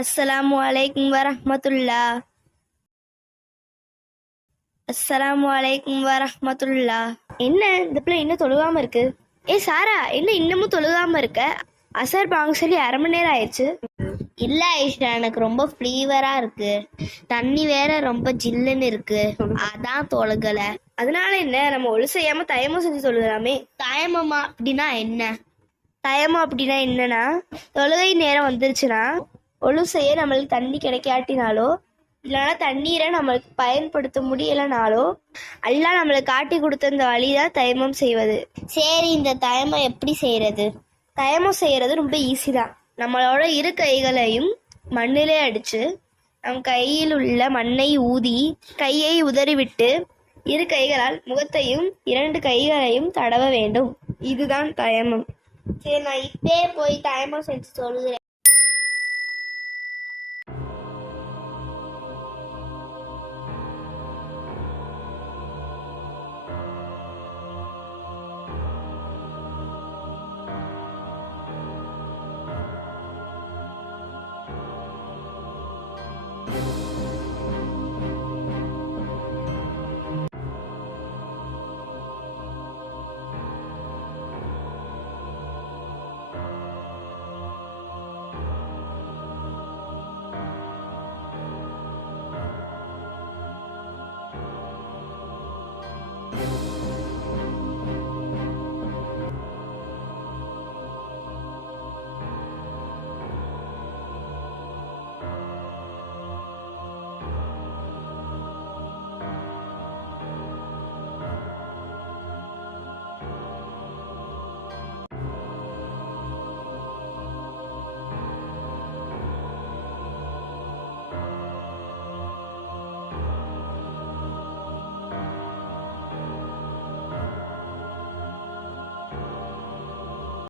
அஸ்ஸலாமு அலைக்கும் வரஹ்மத்துல்லா. அஸ்ஸலாமு அலைக்கும் வரஹ்மத்துல்லா. என்ன இந்த பிள்ளை இன்னும் தொழுகாம இருக்கு? சாரா, என்ன இன்னமும் தொழுகாம இருக்க? அசர் பாங்க சொல்லி அரை மணி நேரம் ஆயிடுச்சு. இல்ல ஐஷா, எனக்கு ரொம்ப ஃபீவரா இருக்கு. தண்ணி வேற ரொம்ப ஜில்லுன்னு இருக்கு, அதான் தொழுகல. அதனால என்ன, நம்ம ஒழு செய்யாம தயமம் செஞ்சு தொழுகலாமே. தயமமா அப்படின்னா என்ன? தயமம் அப்படின்னா என்னன்னா, தொழுகை நேரம் வந்துருச்சுன்னா ஒழு செய்ய நம்மளுக்கு தண்ணி கிடைக்காட்டினாலோ இல்லைன்னா தண்ணீரை நம்மளுக்கு பயன்படுத்த முடியலைனாலோ அல்லாஹ் நம்மளுக்கு காட்டி கொடுத்த இந்த வழிதான் தயமம் செய்வது. சரி, இந்த தயமம் எப்படி செய்யறது? தயமம் செய்யறது ரொம்ப ஈஸி தான். நம்மளோட இரு கைகளையும் மண்ணிலே அடிச்சு நம் கையில் உள்ள மண்ணை ஊதி கையை உதறிவிட்டு இரு கைகளால் முகத்தையும் 2 கைகளையும் தடவ வேண்டும். இதுதான் தயமம். சரி, நான் இப்பே போய் தயமம் செஞ்சு சொல்லுகிறேன்.